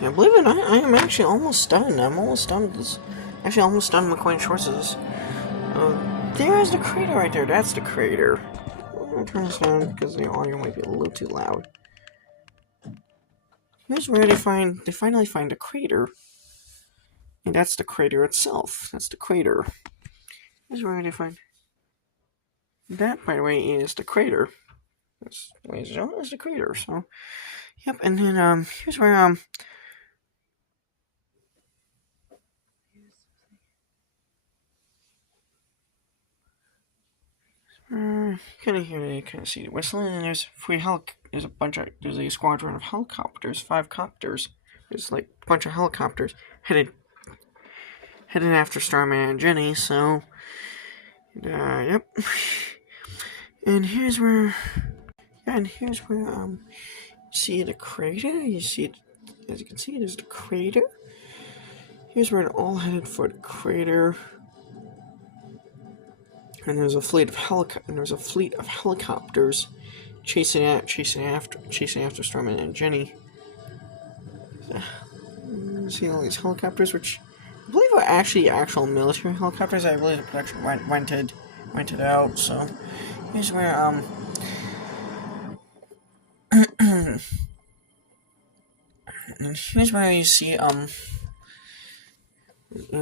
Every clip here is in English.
Yeah, believe it or not, I am actually almost done. I'm almost done with this. Actually, almost done with McQueen Sources. There's the crater right there. That's the crater. I'm gonna turn this down because the audio might be a little too loud. Here's where they finally find the crater. And that's the crater itself. That's the crater. Here's where they find... That, by the way, is the crater. This, ladies and gentlemen, is the crater, so... Yep, and then, here's where, kind of see the whistling, and there's there's a squadron of helicopters, 5 copters. There's like a bunch of helicopters headed after Starman and Jenny. So, yep. And here's where, see the crater. You see it, as you can see, there's the crater. Here's where it all headed for the crater. And there's a fleet of helicopters chasing after Starman and Jenny. See all these helicopters, which I believe are actually actual military helicopters. I believe the production rented out. So here's where and here's where you see and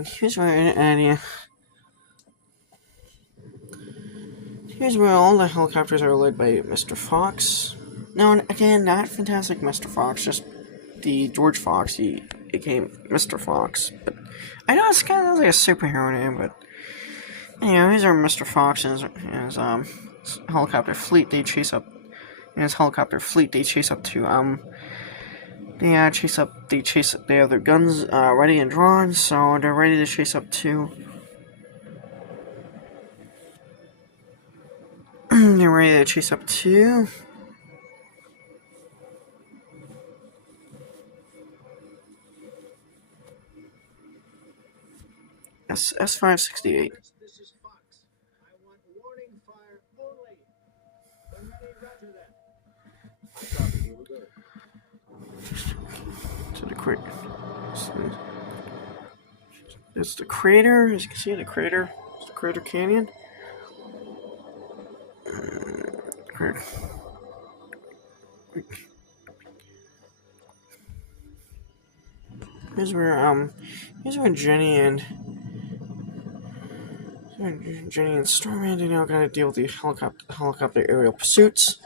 here's where here's where all the helicopters are led by Mr. Fox. No, again, not Fantastic Mr. Fox, just the George Fox. He became Mr. Fox. But I know it's kind of like a superhero name, but anyway, these are Mr. Fox and his helicopter fleet. They chase up to they have their guns ready and drawn, so they're ready to chase up to they're ready to chase up to S568. This is Fox. I want warning fire only. When ready, roger that. Copy, here we go. To the crater. It's the crater, as you can see, the crater. It's the crater canyon. Here's where Jenny and Starman, they now gotta deal with the helicopter aerial pursuits.